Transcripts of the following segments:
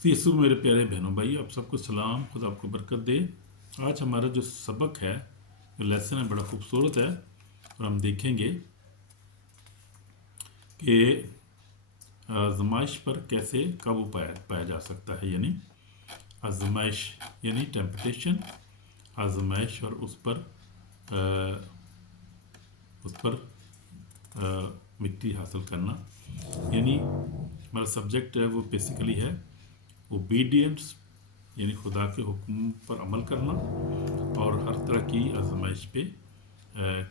यीशु मेरे प्यारे बहनों भाई, आप सबको सलाम। खुदा आपको बरकत दे। आज हमारा जो सबक है, जो लेसन है, बड़ा खूबसूरत है। और हम देखेंगे कि आजमाइश पर कैसे काबू पाया पाया जा सकता है। यानी आजमाइश यानी टेम्पटेशन, आजमाइश और उस पर विक्ट्री हासिल करना। यानी हमारा सब्जेक्ट है वो बेसिकली है ओबीडियंस, यानी खुदा के हुक्म पर अमल करना और हर तरह की आजमाइश पे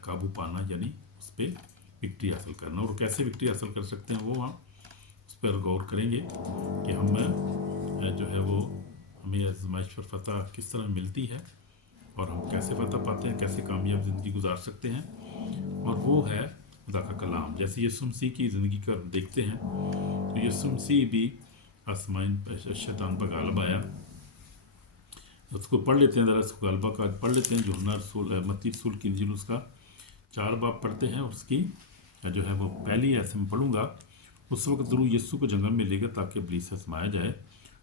काबू पाना, यानी उस पर विक्ट्री हासिल करना। और कैसे विक्ट्री हासिल कर सकते हैं वो हम उस पर गौर करेंगे कि हम जो है वो हमें आजमाइश पर फतह किस तरह मिलती है और हम कैसे फतह पाते हैं, कैसे कामयाब ज़िंदगी गुजार सकते हैं। और वो है खुदा का कलाम। जैसे यीशु मसीह की ज़िंदगी का देखते हैं तो यीशु मसीह भी आसमान पर शैतान पर गालिब आया। उसको पढ़ लेते हैं, ज़रा इसको गलबा का पढ़ लेते हैं। यूहन्ना रसूल मत्ती रसूल की इंजील उसका 4 बाब पढ़ते हैं। उसकी जो है वो पहली ऐसे में पढ़ूंगा। उस वक्त ज़रूर यीशु को जंगल में ले गया ताकि इब्लीस से आजमाया जाए।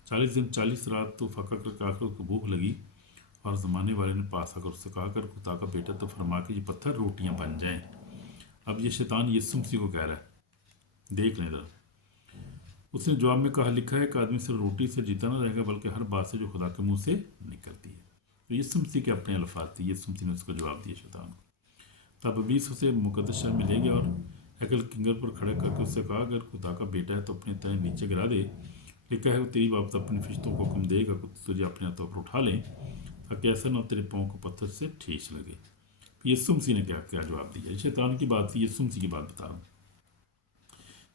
40 दिन 40 रात तो फका करके आकर उसको भूख लगी और ज़माने वाले ने पास आकर उससे कहा, कर खुदा का बेटा तो फरमा के ये पत्थर रोटियां बन जाएं। अब ये शैतान यीशु मसीह को कह रहा है, देख लें ज़रा। उसने जवाब में कहा, लिखा है कि आदमी सिर्फ रोटी से जीता ना रहेगा बल्कि हर बात से जो खुदा के मुंह से निकलती है। तो यीशु मसीह के अपने अल्फाज थे। यीशु मसीह ने उसको जवाब दिया शैतान को। तब इब्लीस उसे मुकद्दस शहर में ले गया और हैकल किंगर पर खड़े करके उससे कहा, अगर खुदा का बेटा है तो अपने तय नीचे गिरा दे। लिखा है वो तेरी बाबत अपने फरिश्तों को हुक्म देगा कि तुझे अपने हाथों पर उठा लें ताकि ऐसा ना तेरे पाँव को पत्थर से ठेस लगे। यीशु मसीह ने क्या क्या जवाब दिया? शैतान की बात थी, यीशु मसीह की बात बता रहा हूँ।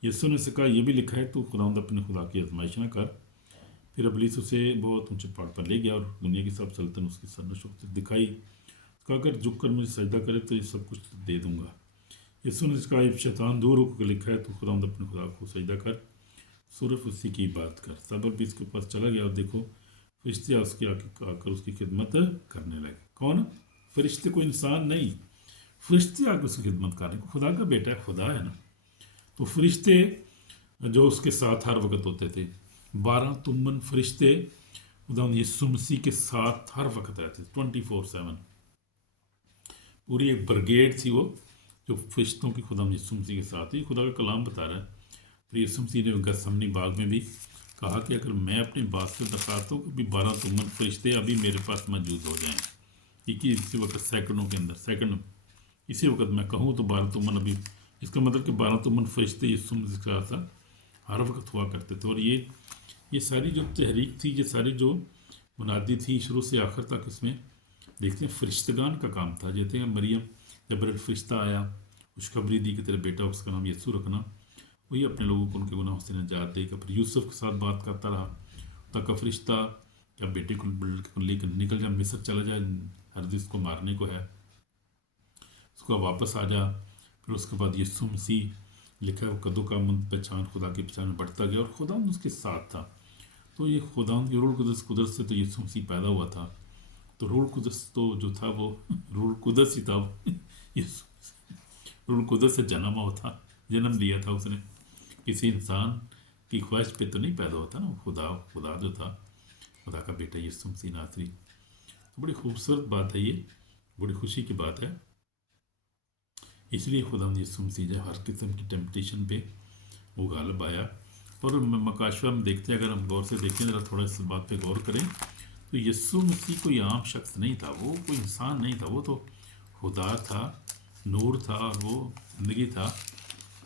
यीशु ने उससे कहा, यह भी लिखा है तू खुदावंद अपने खुदा की आजमाइश न कर। फिर इब्लीस उसे बहुत ऊंचे पहाड़ पर ले गया और दुनिया की सब सल्तन उसकी सर्वशक्ति दिखाई। उसका अगर झुक कर मुझे सजदा करे तो ये सब कुछ दे दूंगा। यीशु ने उसका, ये शैतान दूर होकर लिखा है तू खुदावंद अपने खुदा को सजदा कर, सिर्फ उसी की बात कर। तब इब्लीस के पास चला गया और देखो फरिश्ते उसके आकर उसकी खिदमत करने लगे। कौन? फरिश्ते, कोई इंसान नहीं, फरिश्ते आकर उसकी खिदमत कर रहे। खुदा का बेटा है, खुदा है ना। तो फरिश्ते जो उसके साथ हर वक्त होते थे, 12 तुमन फरिश्ते खुदा यीशु मसीह के साथ हर वक्त रहते थे, 24/7। पूरी एक ब्रिगेड थी वो जो फरिश्तों की खुदा यीशु मसीह के साथ ही। खुदा का कलाम बता रहा है। फिर यीशु मसीह ने गसमनी बाग में भी कहा कि अगर मैं अपनी बात से दरखास्त हूँ कि 12 तुमन फरिश्ते अभी मेरे पास मौजूद हो जाएं, क्योंकि इसी वक्त सेकंडों के अंदर, सेकंड इसी वक्त मैं कहूँ तो 12 तुमन अभी, इसका मतलब कि 12 तुमन फरिश्ते यीशु मसीह के साथ हर वक्त हुआ करते थे। और ये सारी जो तहरीक थी, ये सारी जो बुनियादी थी शुरू से आखिर तक, इसमें देखते हैं फरिश्तगान का काम था। जैसे मरियम जब फरिश्ता आया, खुशखबरी दी कि तेरा बेटा, उसका नाम यीशु रखना, वही अपने लोगों को उनके गुनाहों से निजात देगा। फिर यूसुफ के साथ बात करता रहा, तक फरिश्ता क्या बेटे को लेकर निकल जा, मिस्र चला जाए, हरदिस को मारने को है, उसको वापस आ जा। फिर उसके बाद यीशु मसीह लिखा है वो कदों का मंद पहचान खुदा की पहचान में बढ़ता गया और खुदा उसके साथ था। तो ये खुदा की रूल कुदस कुदरत से तो यीशु मसीह पैदा हुआ था। तो रूल कुदस तो जो था वो रूल कुदस ही था वो यीशु रूल कुदस से जन्म लिया था उसने। किसी इंसान की ख्वाहिश पे तो नहीं पैदा होता ना, खुदा जो था, खुदा का बेटा यीशु मसीह नासरी। तो बड़ी खूबसूरत बात है ये, बड़ी खुशी की बात है। इसलिए खुदा यीशु मसीह जो हर किस्म की टेम्पटेशन पे वो गालिब आया। और मकाशवा में देखते हैं, अगर हम गौर से देखें, ज़रा थोड़ा इस बात पे गौर करें, तो यीशु मसीह कोई आम शख्स नहीं था, वो कोई इंसान नहीं था, वो तो खुदा था, नूर था, और वो ज़िंदगी था।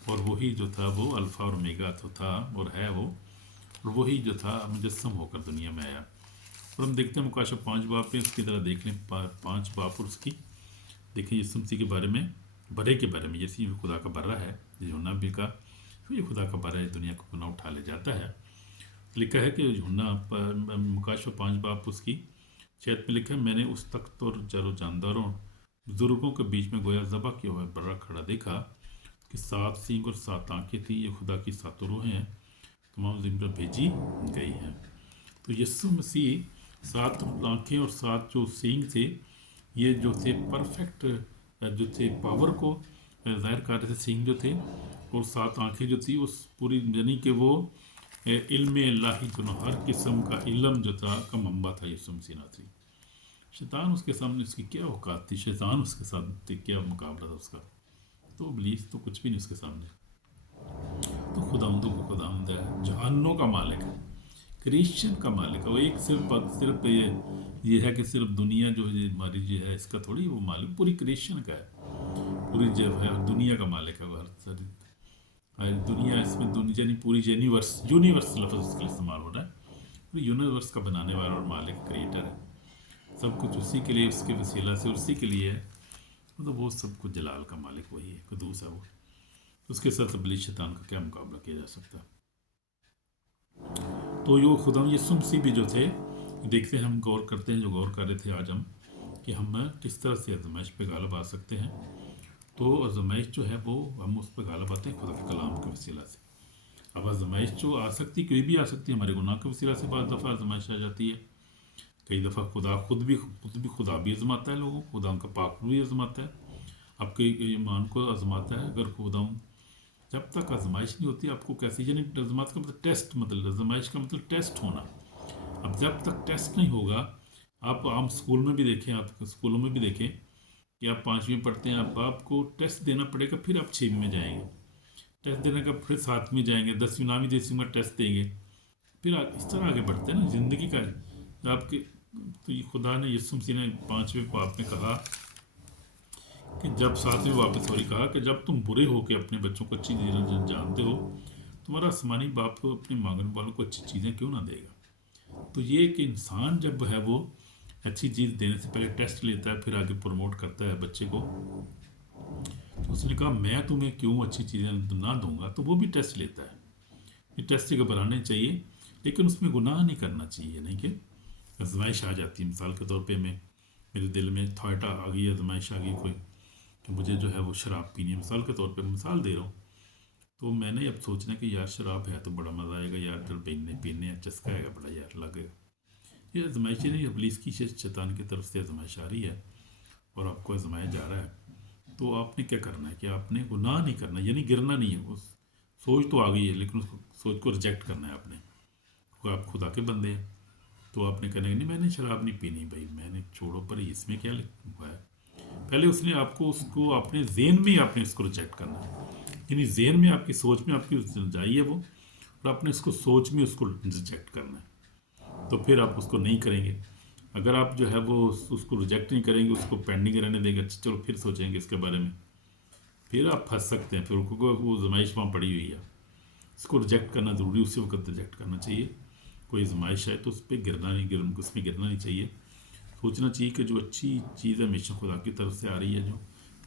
और वही जो था वो अल्फ़ा और ओमेगा तो था और है वो, और वही जो था मुजस्सम होकर दुनिया में आया। और हम देखते हैं मुकाशवा 5 बाब पे, उसकी तरह देख लें 5 बाब और उसकी देखें यीशु मसीह के बारे में, बरे के बारे में। जैसे ये खुदा का बर्रा है, यूहन्ना भी का, तो ये खुदा का बर्रा है, दुनिया को गुनाह उठा ले जाता है। लिखा है कि यूहन्ना मुकाशवा 5 बाब उसकी 6 में लिखा है, मैंने उस तख्त और जरो जानदारों बुजुर्गों के बीच में गोया ज़बह किया हुआ बर्रा खड़ा देखा कि 7 सींग और 7 आँखें थी। ये खुदा की 7 रूहें हैं, तमाम ज़मीन पर भेजी गई हैं। तो यीशु मसीह 7 आँखें और 7 जो सींग थे, ये जो थे परफेक्ट जो थे पावर को ज़ाहिर कर रहे थे। सींग जो थे और 7 आँखें जो थी उस पूरी, यानी कि वो علم الہی جو نا ہر قسم کا علم جو تھا کا منبع تھا یسوع مسیح ناصری. شیطان اس کے سامنے اس کی کیا اوقات تھی, شیطان اس کے ساتھ کیا مقابلہ تھا اس کا, تو ابلیس تو کچھ بھی نہیں اس کے سامنے. تو خداوندوں کو خداوند ہے, جہانوں کا مالک ہے, کریشن کا مالک ہے. وہ ایک صرف یہ ہے کہ صرف دنیا جو ہے ہماری جو ہے اس کا تھوڑی وہ مالک, پوری کریشن کا ہے, پوری جو ہے دنیا کا مالک ہے. وہ ہر ساری دنیا اس میں یعنی پوری یونیورس لفظ اس کے لیے استعمال ہو رہا ہے. پوری یونیورس کا بنانے والا اور مالک کریٹر ہے. سب کچھ اسی کے لیے, اس کے وسیلہ سے اسی کے لیے ہے. مطلب وہ سب کچھ جلال کا مالک وہی ہے, قدوس ہے وہ. اس کے ساتھ ابلیس شیطان کا کیا مقابلہ کیا جا سکتا ہے. تو یہ خدا یسوع مسیح بھی جو تھے, دیکھتے ہیں ہم غور کرتے ہیں, جو غور کر رہے تھے آج ہم, کہ ہم کس طرح سے آزمائش پہ غالب آ سکتے ہیں. تو آزمائش جو ہے وہ ہم اس پہ غالب آتے ہیں خدا کے کلام کے وسیلہ سے. اب آزمائش جو آ سکتی, کوئی بھی آ سکتی ہے, ہمارے گناہ کے وسیلہ سے بعض دفعہ آزمائش آ جاتی ہے. کئی دفعہ خود بھی خدا بھی آزماتا ہے لوگوں, خدا ان کا پاک بھی آزماتا ہے, آپ کے ایمان کو آزماتا ہے. اگر خدا جب تک آزمائش نہیں ہوتی آپ کو کیسی, یعنی آزمائش کا مطلب ٹیسٹ, مطلب آزمائش کا مطلب ٹیسٹ ہونا. اب جب تک ٹیسٹ نہیں ہوگا, آپ عام اسکول میں بھی دیکھیں, آپ اسکولوں میں بھی دیکھیں کہ آپ 5ویں پڑھتے ہیں, اب آپ کو ٹیسٹ دینا پڑے گا, پھر آپ 6ویں میں جائیں گے, ٹیسٹ دینے کا پھر 7ویں جائیں گے, 10ویں 9ویں 10ویں میں ٹیسٹ دیں گے, پھر اس طرح آگے بڑھتے ہیں نا زندگی کا. آپ کے تو یہ خدا نے یسوع مسیح نے 5ویں باب میں کہا کہ جب 7ویں واپس ہو رہی, کہا کہ جب تم برے ہو کے اپنے بچوں کو اچھی چیزیں جانتے ہو, تمہارا آسمانی باپ کو اپنے مانگنے والوں کو اچھی چیزیں کیوں نہ دے گا. تو یہ کہ انسان جب ہے وہ اچھی چیز دینے سے پہلے ٹیسٹ لیتا ہے, پھر آگے پروموٹ کرتا ہے بچے کو. تو اس نے کہا میں تمہیں کیوں اچھی چیزیں نہ دوں گا, تو وہ بھی ٹیسٹ لیتا ہے. یہ ٹیسٹ سے گھبرانے چاہیے, لیکن اس میں گناہ نہیں کرنا چاہیے. نہیں کہ آزمائش آ جاتی ہے, مثال کے طور پہ میرے دل میں تھاٹ آ گئی, آزمائش آ گئی کوئی کہ مجھے جو ہے وہ شراب پینی ہے, مثال کے طور پہ مثال دے رہا ہوں. تو میں نے اب سوچنا کہ یار شراب ہے تو بڑا مزہ آئے گا یار, پھر پینے چسکا آئے گا بڑا یار لگے گا. یہ آزمائش نہیں, ابلیس کی شیطان کی طرف سے آزمائش آ رہی ہے اور آپ کو آزمایا جا رہا ہے. تو آپ نے کیا کرنا ہے کہ آپ نے گناہ نہیں کرنا, یعنی گرنا نہیں ہے. وہ سوچ تو آ گئی ہے لیکن اس سوچ کو ریجیکٹ کرنا ہے آپ نے. آپ خدا کے بندے ہیں تو آپ نے کہنا ہے نہیں میں نے شراب نہیں پینی, بھائی میں نے چھوڑو, پر اس میں کیا ہوا ہے. پہلے اس نے آپ کو اس کو اپنے ذہن میں آپ نے اس کو ریجیکٹ کرنا ہے, یعنی ذہن میں آپ کی سوچ میں آپ کی جائیے وہ, اور آپ نے اس کو سوچ میں اس کو ریجیکٹ کرنا ہے. تو پھر آپ اس کو نہیں کریں گے. اگر آپ جو ہے وہ اس کو ریجیکٹ نہیں کریں گے, اس کو پینڈنگ رہنے دیں گے, اچھا چلو پھر سوچیں گے اس کے بارے میں, پھر آپ پھنس سکتے ہیں. پھر وہ آزمائش وہاں پڑی ہوئی ہے, اس کو ریجیکٹ کرنا ضروری, اسی وقت ریجیکٹ کرنا چاہیے. کوئی آزمائش ہے تو اس پہ گرنا نہیں, اس میں گرنا نہیں چاہیے. سوچنا چاہیے کہ جو اچھی چیز ہے ہمیشہ خدا کی طرف سے آ رہی ہے, جو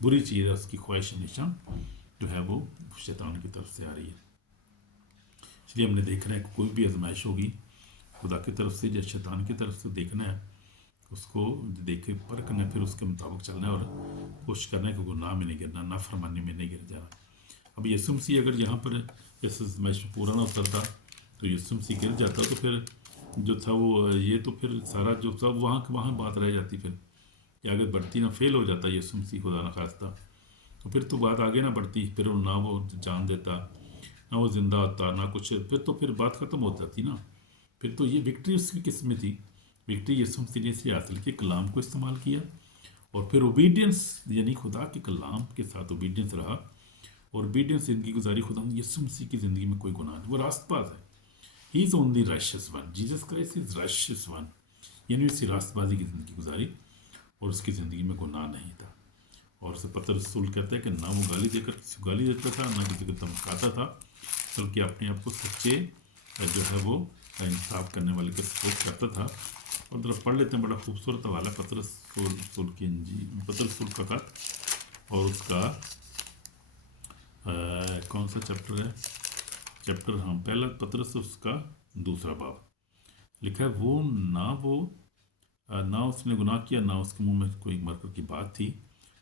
بری چیز ہے اس کی خواہش ہمیشہ جو ہے وہ شیطان کی طرف سے آ رہی ہے. اس لیے ہم نے دیکھنا ہے کہ کوئی بھی آزمائش ہوگی خدا کی طرف سے یا شیطان کی طرف سے, دیکھنا ہے اس کو, دیکھ کے پرکھنا ہے, پھر اس کے مطابق چلنا ہے اور کوشش کرنا ہے کہ گناہ میں نہیں گرنا, نافرمانی میں نہیں گر جانا. اب یسوع مسیح اگر یہاں پر اس آزمائش میں پورا نہ اترتا تو یسوع مسیح گر جاتا, تو پھر جو تھا وہ یہ تو پھر سارا جو تھا وہاں بات رہ جاتی, پھر کہ آگے بڑھتی نہ, فیل ہو جاتا یسوع مسیح خدا نہ خواستہ, تو پھر تو بات آگے نہ بڑھتی, پھر نہ وہ جان دیتا, نہ وہ زندہ ہوتا, نہ کچھ, پھر بات ختم ہو جاتی نا. پھر تو یہ وکٹری اس کی قسم میں تھی, وکٹری یسوع مسیح نے سے حاصل کی, کلام کو استعمال کیا, اور پھر اوبیڈینس یعنی خدا کے کلام کے ساتھ اوبیڈینس رہا, اور اوبیڈینس زندگی گزاری. خدا یسوع مسیح کی زندگی میں کوئی گناہ نہیں, وہ راست باز ہے. He is only righteous one, Jesus Christ is righteous one, یعنی اسی راست بازی کی زندگی گزاری اور اس کی زندگی میں گناہ نہیں تھا. اور اسے پتر رسول کہتا ہے کہ نہ وہ گالی دے کر کسی کو گالی دیتا تھا, نہ کسی کو دھمکاتا تھا, بلکہ اپنے آپ کو سچے جو ہے وہ انصاف کرنے والے کے سپورٹ کرتا تھا. اور ذرا پڑھ لیتے ہیں, بڑا خوبصورت حوالہ پتر رسول کی پتر رسول کا خط, اور اس کا کون سا چیپٹر ہے, چیپٹر ہاں پہلا پترس, اس کا 2 باب لکھا ہے, وہ نہ اس نے گناہ کیا, نہ اس کے منہ میں کوئی مرکر کی بات تھی,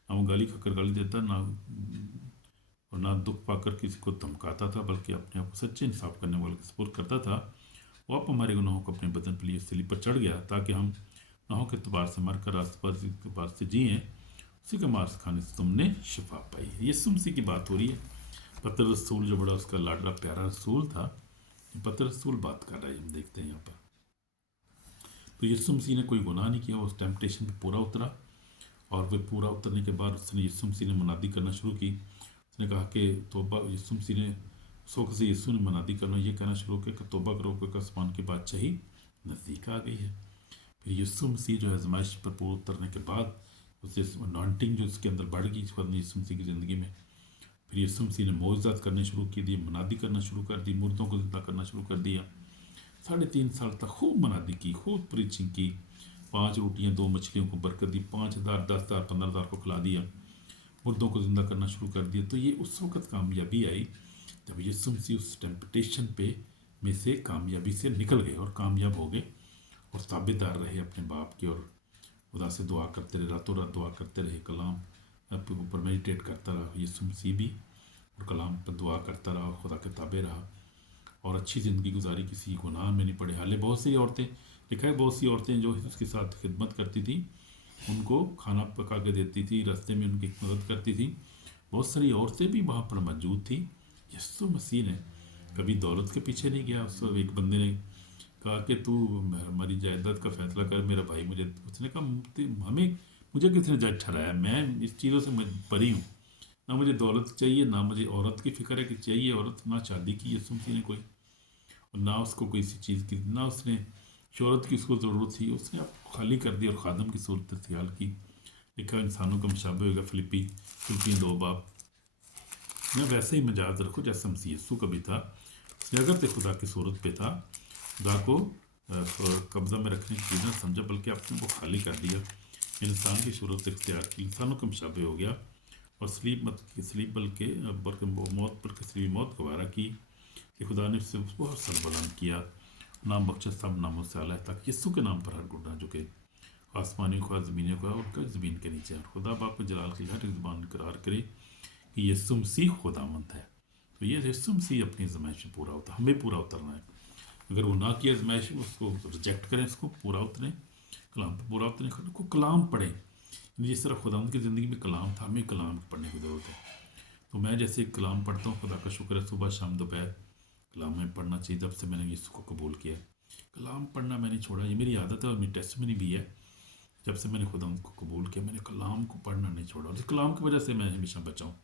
نہ وہ گالی کھا کر گالی دیتا, اور نہ دکھ پا کر کسی کو دھمکاتا تھا, بلکہ اپنے آپ کو سچے انصاف کرنے والے کے سپورٹ کرتا تھا. وہ آپ ہمارے گناہوں کو اپنے بدن پر لیے صلیب پر چڑھ گیا, تاکہ ہم گناہوں کے اعتبار سے مر کر راست بازی کے اعتبار سے جئیں. اسی کا مارس کھانے سے تم نے شفا پائی ہے. یسوع مسیح کی بات ہو رہی ہے. پتر رسول جو بڑا اس کا لاڈلا پیارا رسول تھا, पतरस रसूल बात कर रहा है, हम देखते हैं यहाँ पर। तो यीशु मसीह ने कोई गुनाह नहीं किया, उस टेम्पटेशन पे पूरा उतरा, और वह पूरा उतरने के बाद उसने यीशु मसीह ने मुनादी करना शुरू की। उसने कहा कि तौबा, यीशु मसीह ने उस वक्त से यीशु ने मुनादी करना, ये कहना शुरू किया कि तौबा करो क्योंकि आसमान की बादशाही नज़दीक आ गई है। फिर यीशु मसीह जो है आजमाइश पर पूरा उतरने के बाद उससे अनॉइंटिंग जो उसके अंदर बढ़ गई यीशु मसीह की ज़िंदगी में। फिर यीशु मसीह ने मौजज़ात करने शुरू की दी, मुनादी करना शुरू कर दी, मुर्दों को ज़िंदा करना शुरू कर दिया। 3.5 साल तक खूब मुनादी की, खूब प्रीचिंग की, 5 रोटियां 2 मछलियों को बरकत दी, 5,000 10,000 15,000 को खिला दिया, मुर्दों को ज़िंदा करना शुरू कर दिया। तो ये उस वक्त कामयाबी आई जब यीशु मसीह उस टेम्पटेशन पे में से कामयाबी से निकल गए और कामयाब हो गए और ताबेदार रहे अपने बाप के, और खुदा से दुआ करते रहे, रातों रात दुआ करते रहे, कलाम के ऊपर मेडिटेट करता रहा यीशु मसीह भी, और कलाम पर दुआ करता रहा और खुदा के ताबे रहा और अच्छी ज़िंदगी गुजारी, किसी गुनाह में नहीं पड़े। हाले बहुत सी औरतें, लिखा है बहुत सी औरतें जो उसके साथ खिदमत करती थी, उनको खाना पका के देती थी, रास्ते में उनकी मदद करती थी, बहुत सारी औरतें भी वहाँ पर मौजूद थी। यीशु मसीह ने कभी दौलत के पीछे नहीं गया। उस एक बंदे ने कहा कि तू हमारी जायदाद का फैसला कर मेरा भाई, मुझे, उसने कहा हमें, मुझे किसने जज ठहराया, मैं इस चीज़ों से मैं परी हूँ, ना मुझे दौलत चाहिए, ना मुझे औरत की फ़िक्र है कि चाहिए औरत, ना शादी की यीशु मसीह ने कोई, और ना उसको कोई सी चीज़ की, ना उसने शोहरत की उसको ज़रूरत थी, उसने आप खाली कर दी और खादम की सूरत इख्तियार की। लिखा इंसानों का मुशाबे होगा, फिलिपियाँ 2 बाब में, वैसे ही मजाज रखो जैसा मसीह यीशु का भी था। उसने अगर तो खुदा की सूरत पे था, खुदा को कब्ज़ा में रखने की चीज़ न समझा, बल्कि अपने को खाली कर दिया, इंसान की सूरत इख्तियार की, इंसानों के मुशाबे हो गया, और स्लीप बल्कि मौत बल्कि स्लीब मौत गवारा की कि खुदा ने उससे बहुत सरबलंद किया, नाम बख्शा सब नामों से आला है, ताकि यीशु के नाम पर हर घुटना झुके, आसमानी को ज़मीन को उनका ज़मीन के नीचे, और खुदा बाप जलाल की हर एक ज़बान करार करे कि यीशु मसीह खुदावंद है। तो ये यीशु मसीह अपनी आज़माइश में पूरा होता, हमें पूरा उतरना है। अगर वो ना किया आज़माइश में, उसको रिजेक्ट करें, इसको पूरा उतरें, कलाम पर पूरा उतरें, को कलाम पढ़ें। जिस तरह खुदावंद की ज़िंदगी में कलाम था, हमें कलाम पढ़ने की ज़रूरत है। तो मैं जैसे कलाम पढ़ता हूँ, खुदा का शुक्र है, सुबह शाम दोपहर कलाम में पढ़ना चाहिए। जब से मैंने यीशु को कबूल किया, कलाम पढ़ना मैंने छोड़ा, ये मेरी आदत है और मेरी टेस्टमनी भी है। जब से मैंने खुदा को कबूल किया, मैंने कलाम को पढ़ना नहीं छोड़ा, और इस कलाम की वजह से मैं हमेशा बचाऊँ।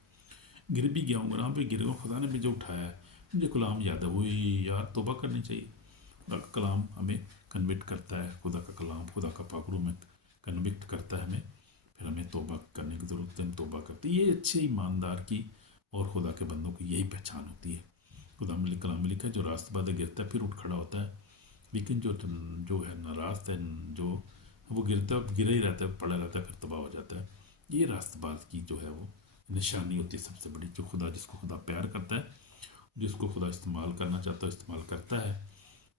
गिर भी गया हूँ, गुनाह पे गिर गया, खुदा ने मुझे उठाया है, मुझे कलाम याद है, वही यार तौबा करनी चाहिए। खुदा का कलाम हमें कन्विक्ट करता है, खुदा का कलाम खुदा का पाकरू में कन्विक्ट करता है हमें, फिर हमें तौबा करने की ज़रूरत है, हम तौबा करते। ये अच्छे ईमानदार की और खुदा के बंदों की यही पहचान होती है। खुदा में कलाम में लिखा है, जो रास्तबाद गिरता है फिर उठ खड़ा होता है, लेकिन जो है नारास्त है, जो वो गिरता गिरा ही रहता है, पड़ा रहता है, फिर तबाह हो जाता है। ये रास्तबाज की जो है वो निशानी होती है सबसे बड़ी। जो खुदा, जिसको खुदा प्यार करता है, जिसको खुदा इस्तेमाल करना चाहता है, इस्तेमाल करता है,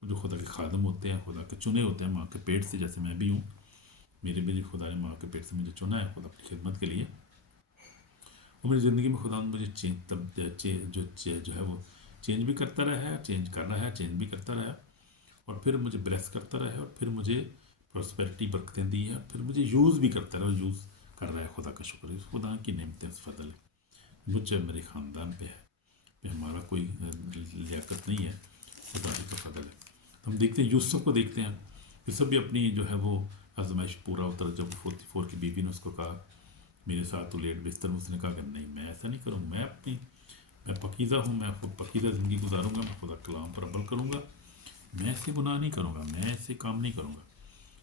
जो खुदा के खादम होते हैं, खुदा के चुने होते हैं, माँ के पेट से, जैसे मैं भी हूँ, मेरे भी खुदा ने माँ के पेट से मुझे चुना है खुदा अपनी खिदमत के लिए। और मेरी ज़िंदगी में खुदा मुझे जो है वो चेंज भी करता रहा है, चेंज कर रहा है, चेंज भी करता रहा है, और फिर मुझे ब्लेस करता रहा है, और फिर मुझे प्रॉस्पेरिटी बरकतें दी है, फिर मुझे यूज़ भी करता रहा, यूज़ कर रहा है। खुदा का शुक्र है, खुदा की नेमतें फजल है मुझे, मेरे ख़ानदान पे है, पे हमारा कोई लियाकत नहीं है, खुदा का फजल है। हम देखते हैं यूसुफ को, देखते हैं यूसुफ भी अपनी जो है वो आजमाइश पूरा उतर, जब 44 की बीवी ने उसको कहा मेरे साथ तो लेट बिस्तर में, उसने कहा कि नहीं, मैं ऐसा नहीं करूँ, मैं पकीज़ा हूँ, मैं खुद पकीज़ा ज़िंदगी गुजारूँगा, मैं खुदा कलाम पर अमल करूँगा, मैं ऐसे गुनाह नहीं करूँगा, मैं ऐसे काम नहीं करूँगा।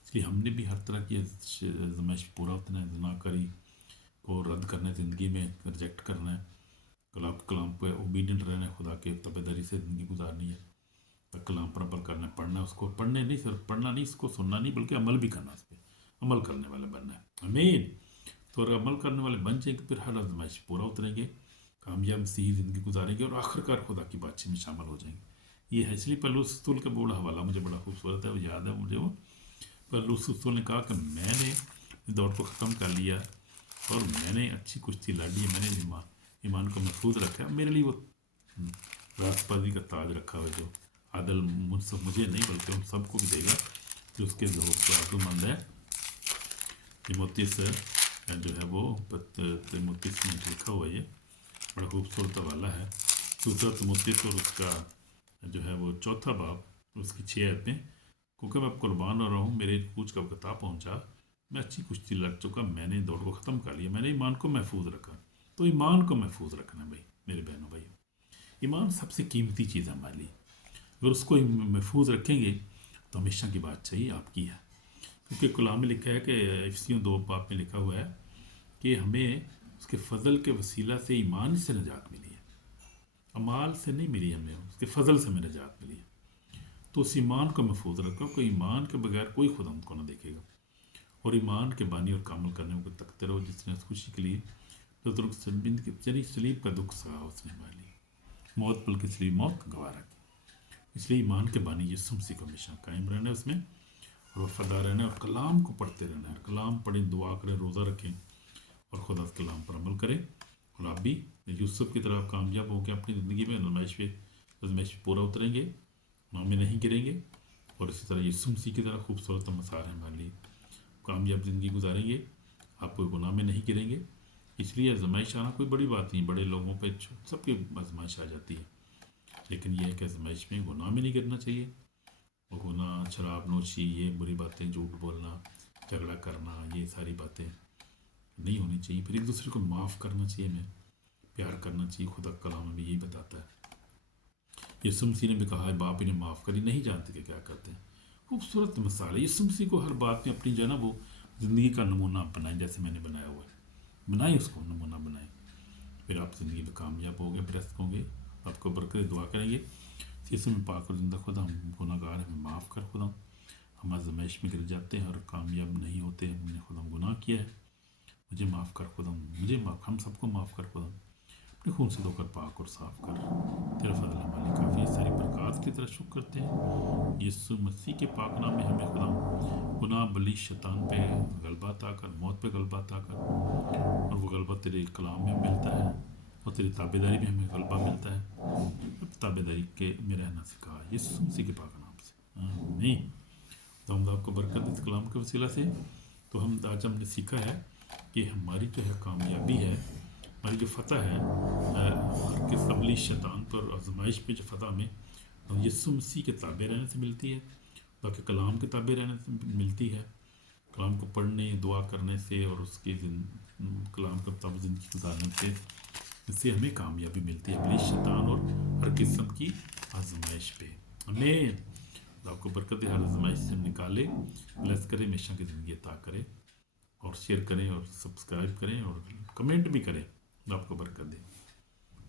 इसलिए हमने भी हर तरह की आजमाइश पूरा उतना है, जनाकारी को रद्द करना है, ज़िंदगी में रिजेक्ट करना है, कलाम पे ओबीडियंट रहना है, खुदा के तबेदारी से ज़िंदगी गुजारनी है, कलाम पर अमल करना है, पढ़ना है, उसको पढ़ने नहीं, सिर्फ पढ़ना नहीं, इसको सुनना नहीं, बल्कि अमल भी करना है, उस पर अमल करने वाले बनना है। आमीन। तो अगर अमल करने वाले बन जाएंगे, फिर हर आजमाइश पूरा उतरेंगे, कामयाब सही ज़िंदगी गुजारेंगे, और आखिरकार खुदा की बातचीत में शामिल हो जाएंगे। ये है, इसलिए पलूस रसूल का बड़ा हवाला मुझे बड़ा खूबसूरत है, वो याद है मुझे। वो पलूस रसूल ने कहा कि मैंने दौड़ को ख़त्म कर लिया और मैंने अच्छी कुश्ती लड़ी है, मैंने ईमान को महफूज रखा है। मेरे लिए वो रास्तबाजी का ताज रखा हुआ, जो आदल मुझसे मुझे नहीं बल्कि उन सबको भी देगा जो उसके आज़मंद है। तिमोथियस जो है वो तिमोथियस में लिखा हुआ, ये बड़ा खूबसूरत हवाला है। दूसरा तिमोथियस और उसका جو ہے وہ 4 باب اس کی 6 آیتیں، کیونکہ میں اب قربان ہو رہا ہوں، میرے کوچ کا وقت پہنچا، میں اچھی کشتی لڑ چکا، میں نے دوڑ کو ختم کر لیا، میں نے ایمان کو محفوظ رکھا۔ تو ایمان کو محفوظ رکھنا بھائی میرے بہنوں بھائی، ایمان سب سے قیمتی چیز ہے ہمارے لیے، اگر اس کو محفوظ رکھیں گے تو ہمیشہ کی بات چاہیے آپ کی ہے، کیونکہ کلام میں لکھا ہے کہ افسیوں 2 باب میں لکھا ہوا ہے کہ ہمیں اس کے فضل کے وسیلہ سے ایمان سے نجات ملی ہے، اعمال سے نہیں ملی ہمیں، اس کے فضل سے ہمیں نجات ملی ہے۔ تو اس ایمان کو محفوظ رکھو، کوئی ایمان کے بغیر کوئی خدا ہم کو نہ دیکھے گا، اور ایمان کے بانی اور کامل کرنے کو تکتے رہو، جس نے اس خوشی کے لیے سلیب کا دکھ سہا اس نے ہمارے لیے، موت بلکہ سلیب موت گوارا کی، اس لیے ایمان کے بانی یسوع مسیح کو ہمیشہ قائم رہنا ہے اس میں، اور وفادار رہنا ہے، اور کلام کو پڑھتے رہنا ہے، کلام پڑھیں، دعا کریں، روزہ رکھیں، اور خدا کے کلام پر عمل کریں، اور آپ بھی یوسف کی طرح کامیاب ہو کے اپنی زندگی میں آزمائش پہ پورا اتریں گے، گناہ میں نہیں گریں گے، اور اسی طرح یسوع مسیح کی طرح خوبصورت مسار ہے ہمارے لیے، کامیاب زندگی گزاریں گے، آپ کوئی گناہ میں نہیں گریں گے۔ اس لیے آزمائش آنا کوئی بڑی بات نہیں، بڑے لوگوں پہ سب کی آزمائش آ جاتی ہے، لیکن یہ ہے کہ آزمائش میں گناہ میں نہیں گرنا چاہیے، اور گناہ، شراب نوشی، یہ بری باتیں، جھوٹ بولنا، جھگڑا کرنا، یہ ساری باتیں نہیں ہونی چاہیے، پھر ایک دوسرے کو معاف کرنا چاہیے، ہمیں پیار کرنا چاہیے، خدا کلام میں یہی بتاتا ہے۔ یسوع مسیح نے بھی کہا ہے باپ انہیں معاف کری، نہیں جانتے کہ کیا کرتے ہیں۔ خوبصورت مثال ہے، یسوع مسیح کو ہر بات میں اپنی جو ہے نا وہ زندگی کا نمونہ بنائیں، جیسے میں نے بنایا ہوا ہے، بنائیں، اس کو نمونہ بنائیں، پھر آپ زندگی میں کامیاب ہوں گے، برست ہوں گے، آپ کو برکت دعا کریں گے۔ یسوع میں پاک اور زندہ خدا، ہم گناہ گار ہیں، ہمیں معاف کر خدا، ہم آزمائش میں گر جاتے ہیں اور کامیاب نہیں ہوتے، ہم نے خدا گناہ کیا ہے، مجھے معاف کر خدا، مجھے معاف، ہم سب کو معاف کر خدا، اپنے خون سے دھو کر پاک اور صاف کر، تیرا فضل ہمارے کافی ہے، ساری برکات کی طرح شکر کرتے ہیں، یسوع مسیح کے پاک نام میں ہمیں خدا گناہ، بلی، شیطان پہ غلبہ عطا کر، موت پہ غلبہ عطا کر، اور وہ غلبہ تیرے کلام میں ملتا ہے، اور تیری تابع داری میں ہمیں غلبہ ملتا ہے، تابع داری کے میں رہنا سکھا، یسوع مسیح کے پاک نام سے آمین۔ تو ہم آپ کو برکت اس کلام کے وسیلہ سے، تو آج ہم نے سیکھا ہے کہ ہماری جو ہے کامیابی ہے، ہماری جو فتح ہے ہر کس ابلیس شیطان پر آزمائش پہ جو فتح ہمیں یسوع مسیح کے تابع رہنے سے ملتی ہے، باقی کلام کے تابع رہنے سے ملتی ہے، کلام کو پڑھنے، دعا کرنے سے، اور اس کے کلام کے مطابق زندگی گزارنے سے، اس سے ہمیں کامیابی ملتی ہے ابلیس شیطان اور ہر قسم کی آزمائش پہ۔ آمین۔ آپ کو برکت دے، ہر آزمائش سے نکالے، بلیس کرے، ہمیشہ کی زندگی عطا کرے، اور شیئر کریں، اور سبسکرائب کریں، اور کمنٹ بھی کریں، آپ کو برکت دے،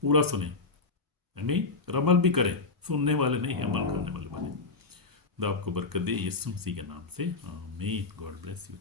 پورا سنیں، یعنی عمل بھی کریں، سننے والے نہیں، عمل کرنے والے بنے، خدا آپ کو برکت دے، یسوع مسیح کے نام سے آمین۔ God bless you.